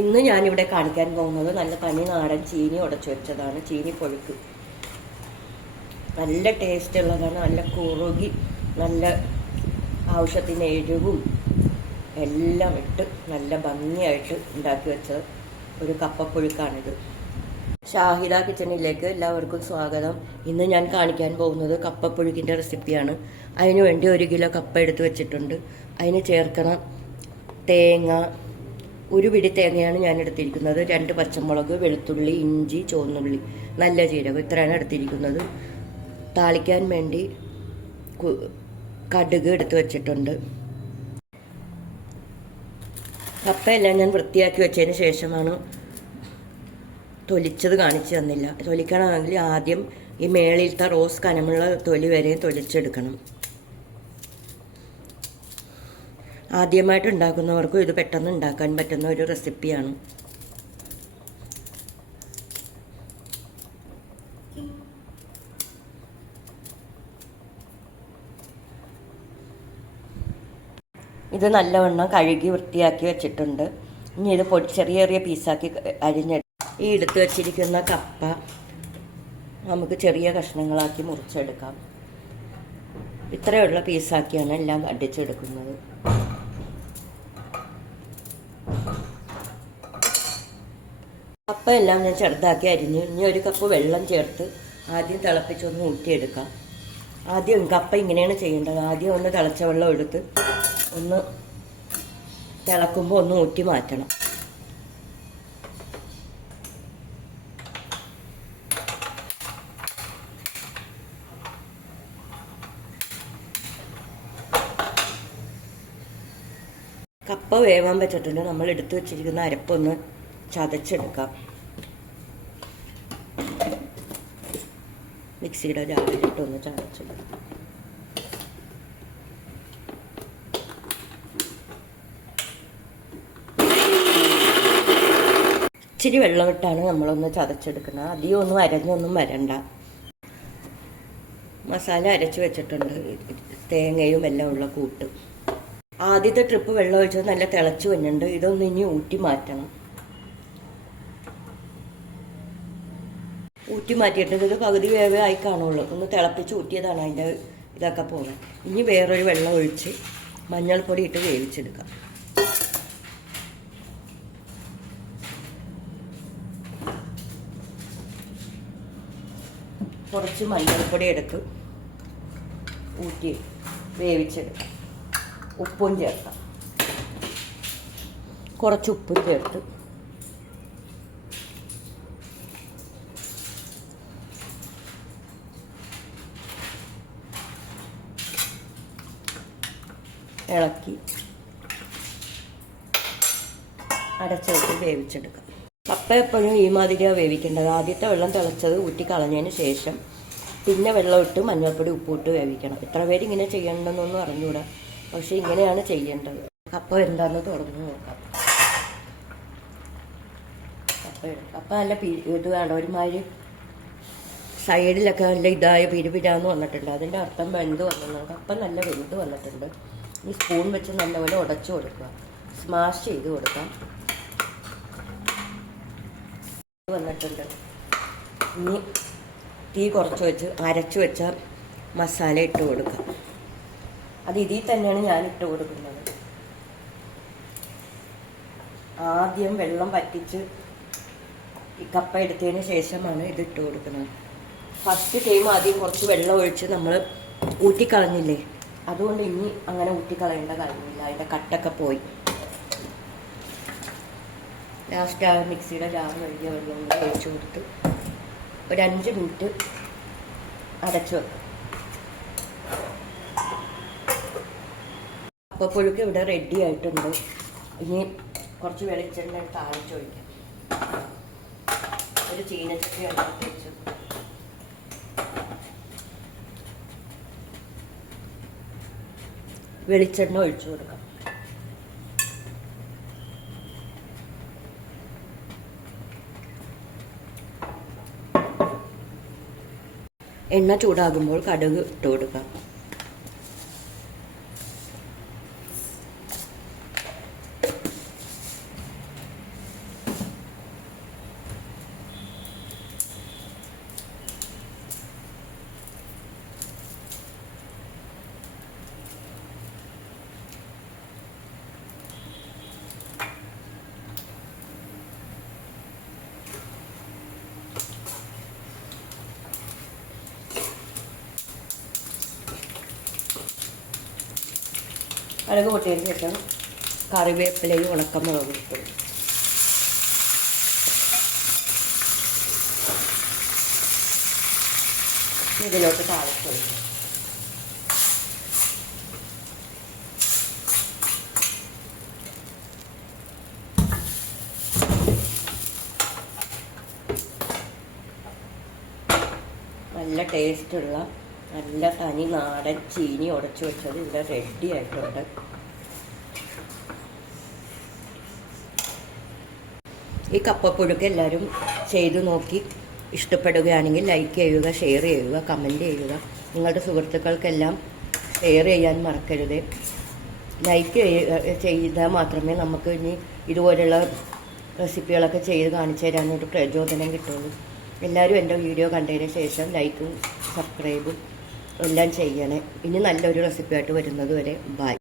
ഇന്ന് ഞാനിവിടെ കാണിക്കാൻ പോകുന്നത് നല്ല തനി നാടൻ ചീനി ഉടച്ചു വെച്ചതാണ്. ചീനി പൊഴുക്ക് നല്ല ടേസ്റ്റ് ഉള്ളതാണ്. നല്ല കുറുകി നല്ല ആവശ്യത്തിന് എരിവും എല്ലാം ഇട്ട് നല്ല ഭംഗിയായിട്ട് ഉണ്ടാക്കി വെച്ച ഒരു കപ്പപ്പുഴുക്കാണിത്. ഷാഹിദ കിച്ചണിലേക്ക് എല്ലാവർക്കും സ്വാഗതം. ഇന്ന് ഞാൻ കാണിക്കാൻ പോകുന്നത് കപ്പപ്പുഴുക്കിൻ്റെ റെസിപ്പിയാണ്. അതിനു വേണ്ടി 1 കിലോ കപ്പ എടുത്ത് വെച്ചിട്ടുണ്ട്. അതിന് ചേർക്കണം തേങ്ങ, 1 പിടി തേങ്ങയാണ് ഞാൻ എടുത്തിരിക്കുന്നത്. 2 പച്ചമുളക്, വെളുത്തുള്ളി, ഇഞ്ചി, ചുവന്നുള്ളി, നല്ല ജീരകം, ഇത്രയാണ് എടുത്തിരിക്കുന്നത്. താളിക്കാൻ വേണ്ടി കടുക് എടുത്ത് വെച്ചിട്ടുണ്ട്. കപ്പയെല്ലാം ഞാൻ വൃത്തിയാക്കി വെച്ചതിന് ശേഷമാണ് തൊലിച്ചത് കാണിച്ചു തന്നില്ല. തൊലിക്കണമെങ്കിൽ ആദ്യം ഈ മേളിലത്തെ റോസ് കനമുള്ള തൊലി വരെ തൊലിച്ചെടുക്കണം. ആദ്യമായിട്ട് ഉണ്ടാക്കുന്നവർക്കും ഇത് പെട്ടെന്ന് ഉണ്ടാക്കാൻ പറ്റുന്ന ഒരു റെസിപ്പിയാണ്. ഇത് നല്ലവണ്ണം കഴുകി വൃത്തിയാക്കി വെച്ചിട്ടുണ്ട്. ഇനി ഇത് ചെറിയ ചെറിയ പീസാക്കി അരിഞ്ഞെടുക്കും. ഈ എടുത്തു വച്ചിരിക്കുന്ന കപ്പ നമുക്ക് ചെറിയ കഷ്ണങ്ങളാക്കി മുറിച്ചെടുക്കാം. ഇത്രയുള്ള പീസാക്കിയാണ് എല്ലാം അടിച്ചെടുക്കുന്നത്. കപ്പ എല്ലാം ഞാൻ ചെറുതാക്കി അരിഞ്ഞു. ഇനി 1 കപ്പ് വെള്ളം ചേർത്ത് ആദ്യം തിളപ്പിച്ചൊന്ന് ഊറ്റിയെടുക്കാം. ആദ്യം കപ്പ ഇങ്ങനെയാണ് ചെയ്യേണ്ടത്. ആദ്യം ഒന്ന് തിളച്ച വെള്ളം എടുത്ത് ഒന്ന് തിളക്കുമ്പോൾ ഒന്ന് ഊറ്റി മാറ്റണം. കപ്പ വേവാൻ വെച്ചിട്ടുണ്ട്. നമ്മൾ എടുത്തു വെച്ചിരിക്കുന്ന അരപ്പൊന്ന് ചതച്ചെടുക്കാം. മിക്സിയുടെ ജാറിലിട്ടൊന്ന് ചതച്ചെടുക്കാം. ഇച്ചിരി വെള്ളമിട്ടാണ് നമ്മളൊന്ന് ചതച്ചെടുക്കുന്നത്. അധികം ഒന്നും അരഞ്ഞൊന്നും വരണ്ട. മസാല അരച്ച് വെച്ചിട്ടുണ്ട്, തേങ്ങയും എല്ലാം ഉള്ള കൂട്ട്. ആദ്യത്തെ ട്രിപ്പ് വെള്ളം ഒഴിച്ചത് നല്ല തിളച്ച് വന്നിട്ടുണ്ട്. ഇതൊന്ന് ഇനി ഊറ്റി മാറ്റണം. ഊറ്റി മാറ്റിയിട്ട് ഇത് പകുതി വേവേ ആയി കാണുള്ളൂ. ഒന്ന് തിളപ്പിച്ച് ഊറ്റിയതാണ് അതിൻ്റെ ഇതൊക്കെ പോകുന്നത്. ഇനി വേറൊരു വെള്ളം ഒഴിച്ച് മഞ്ഞൾപ്പൊടി ഇട്ട് വേവിച്ചെടുക്കാം. കുറച്ച് മഞ്ഞൾപ്പൊടി എടുത്ത് ഊറ്റി വേവിച്ചെടുക്കാം. ഉപ്പും ചേർക്കാം. കുറച്ച് ഉപ്പും ചേർത്ത് ഇളക്കി അടച്ചു വെച്ച് വേവിച്ചെടുക്കാം. കപ്പ എപ്പോഴും ഈ മാതിരിയാണ് വേവിക്കേണ്ടത്. ആദ്യത്തെ വെള്ളം തിളച്ചത് ഊറ്റി കളഞ്ഞതിന് ശേഷം പിന്നെ വെള്ളം ഇട്ട് മഞ്ഞൾപ്പൊടി ഉപ്പിട്ട് വേവിക്കണം. എത്ര പേര് ഇങ്ങനെ ചെയ്യണമെന്നൊന്നും അറിഞ്ഞൂടാ, പക്ഷെ ഇങ്ങനെയാണ് ചെയ്യേണ്ടത്. കപ്പ എന്താണെന്ന് തുറന്ന് നോക്കാം. കപ്പ നല്ല ഇത് വേണം, ഒരുമാതിരി സൈഡിലൊക്കെ നല്ല ഇതായ പിരിപിരാന്ന് വന്നിട്ടുണ്ട്. അതിൻ്റെ അർത്ഥം വെന്ത് വന്നു. കപ്പ നല്ല വെന്ത് വന്നിട്ടുണ്ട്. ഈ സ്പൂൺ വെച്ച് നല്ലപോലെ ഉടച്ചു കൊടുക്കുക. സ്മാഷ് ചെയ്ത് കൊടുക്കാം. വന്നിട്ടുണ്ട്. ഇനി തീ കുറച്ച് വെച്ച് അരച്ചു വെച്ച മസാല ഇട്ട് കൊടുക്കാം. അത് ഇതിൽ തന്നെയാണ് ഞാൻ ഇട്ട് കൊടുക്കുന്നത്. ആദ്യം വെള്ളം വറ്റിച്ച് ഈ കപ്പ എടുത്തതിന് ശേഷമാണ് ഇത് ഇട്ട് കൊടുക്കുന്നത്. ഫസ്റ്റ് ടൈം ആദ്യം കുറച്ച് വെള്ളം ഒഴിച്ച് നമ്മൾ ഊറ്റിക്കളഞ്ഞില്ലേ, അതുകൊണ്ട് ഇനി അങ്ങനെ ഊറ്റിക്കളയേണ്ട കാര്യമില്ല. അതിൻ്റെ കട്ടൊക്കെ പോയി. ലാസ്റ്റ് ആ മിക്സിയുടെ ജാർ കഴുകിയ വെള്ളം കൂടെ ഒഴിച്ചു കൊടുത്ത് ഒരു 5 മിനിറ്റ് അടച്ചു വെക്കാം. കപ്പപ്പുഴുക്ക് ഇവിടെ റെഡി ആയിട്ടുണ്ട്. ഇനി കുറച്ച് വെളിച്ചെണ്ണ താളിച്ചൊഴിക്കാം. ഒരു ചീനച്ചട്ടി അടുത്ത് വെച്ച് വെളിച്ചെണ്ണ ഒഴിച്ചു കൊടുക്കാം. എണ്ണ ചൂടാകുമ്പോൾ കടുക് ഇട്ട് കൊടുക്കാം. കടുക് പൊട്ടിയതിന് ശേഷം കറിവേപ്പിലയും ഉണക്കമുളകും ഇട്ടു. ഇതിലോട്ട് താളിച്ച് ഒഴിക്കും. നല്ല ടേസ്റ്റുള്ള നല്ല തനി നാടൻ ചീനി ഉടച്ചു വെച്ചത് ഇവിടെ റെഡി ആയിട്ടുണ്ട്. ഈ കപ്പപ്പുഴുക്ക് എല്ലാവരും ചെയ്തു നോക്കി ഇഷ്ടപ്പെടുകയാണെങ്കിൽ ലൈക്ക് ചെയ്യുക, ഷെയർ ചെയ്യുക, കമൻറ്റ് ചെയ്യുക. നിങ്ങളുടെ സുഹൃത്തുക്കൾക്കെല്ലാം ഷെയർ ചെയ്യാൻ മറക്കരുത്. ലൈക്ക് ചെയ്താൽ മാത്രമേ നമുക്ക് ഇനി ഇതുപോലെയുള്ള റെസിപ്പികളൊക്കെ ചെയ്ത് കാണിച്ചു തരാനൊരു പ്രചോദനം കിട്ടുള്ളൂ. എല്ലാവരും എൻ്റെ വീഡിയോ കണ്ടതിന് ശേഷം ലൈക്കും സബ്സ്ക്രൈബും എല്ലാം ചെയ്യണേ. ഇനി നല്ലൊരു റെസിപ്പിയായിട്ട് വരുന്നത് വരെ ബൈ.